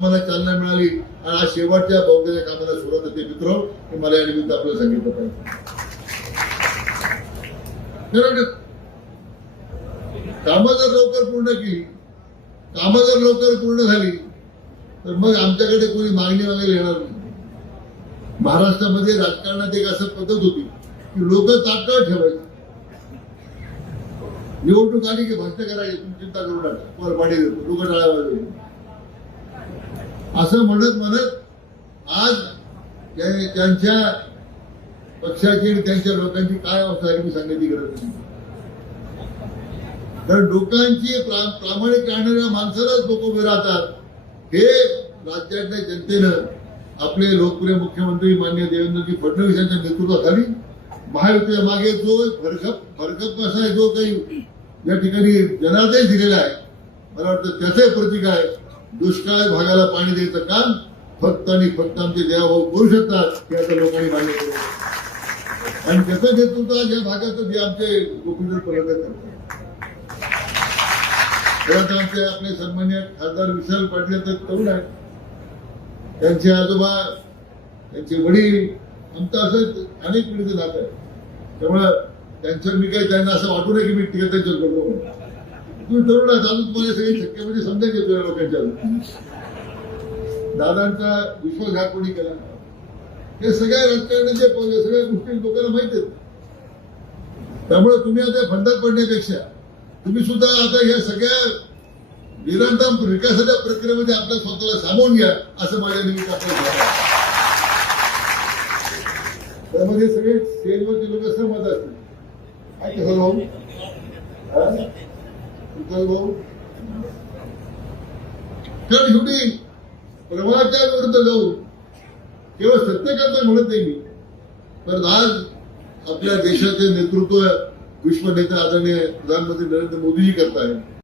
मला चालना मिळाली आणि आज शेवटच्या बहुतेक कामाला सुरुवात होते. मित्र हे मला या निमित्त आपल्याला सांगितलं पाहिजे. कामं जर लवकर पूर्ण केली, कामं जर लवकर पूर्ण झाली तर मग आमच्याकडे कोणी मागणी वगैरे येणार नाही. महाराष्ट्रामध्ये राजकारणात एक असं पद्धत होती की लोक तात्काळ ठेवायचे. निवडणूक आली की भाषण करायचे, तुम्ही चिंता करू नका, वर पाणी देतो, लोक टाळ्या वाजवले. असं म्हणत म्हणत आज त्यांच्या पक्षाची आणि त्यांच्या लोकांची काय अवस्था आहे मी सांगण्याची गरज नाही. कारण लोकांची प्रामाणिक राहणाऱ्या माणसालाच लोक उभे राहतात. हे राज्यातल्या जनतेनं आपले लोकप्रिय मुख्यमंत्री माननीय देवेंद्रजी फडणवीस यांच्या नेतृत्वाखाली महायुतीच्या मागे जो फरकत असा आहे, जो काही या ठिकाणी जनादेश दिलेला आहे, मला वाटतं त्याचे प्रतीक आहे. दुष्काळ भागाला पाणी द्यायचं काम फक्त आणि फक्त आमचे देवाभाऊ करू शकतात, हे आता लोकांनी मान्य केलं. आणि त्याचं नेतृत्व या भागात जे आमचे गोपीनाथ पडळकर करतात. आमचे आपले सन्मान्य खासदार विशाल पाटील तर तरुण आहेत, त्यांचे आजोबा, त्यांचे वडील, आमचं असं अनेक पिढीचं नातं आहे. त्यामुळं त्यांच्यावर मी काही त्यांना असं वाटू नये की मी टीका त्यांच्यावर करतो. तुम्ही तरुण आहात, अजून तुम्हाला सगळी शक्य म्हणजे समजा घेतो या लोकांच्या. दादांचा विश्वासघात कोणी केला, हे सगळ्या राजकारणाचे सगळ्या गोष्टी लोकांना माहित आहेत. त्यामुळे तुम्ही आता फंडात पडण्यापेक्षा तुम्ही सुद्धा आता या सगळ्या निरंतर विकासाच्या प्रक्रियेमध्ये आपल्या स्वतःला सामावून घ्या, असं माझ्या निमित्त आपल्याला. त्यामध्ये सगळे स्टेजवरचे लोक सहमत असतील. काय कसं भाऊ भाऊ तर शेवटी प्रवाहाच्या विरुद्ध जाऊ केवळ सत्य करता म्हणत नाही मी, तर आज आपल्या देशाचे नेतृत्व विश्व नेते आदरणीय प्रधानमंत्री नरेंद्र मोदीजी करत आहेत.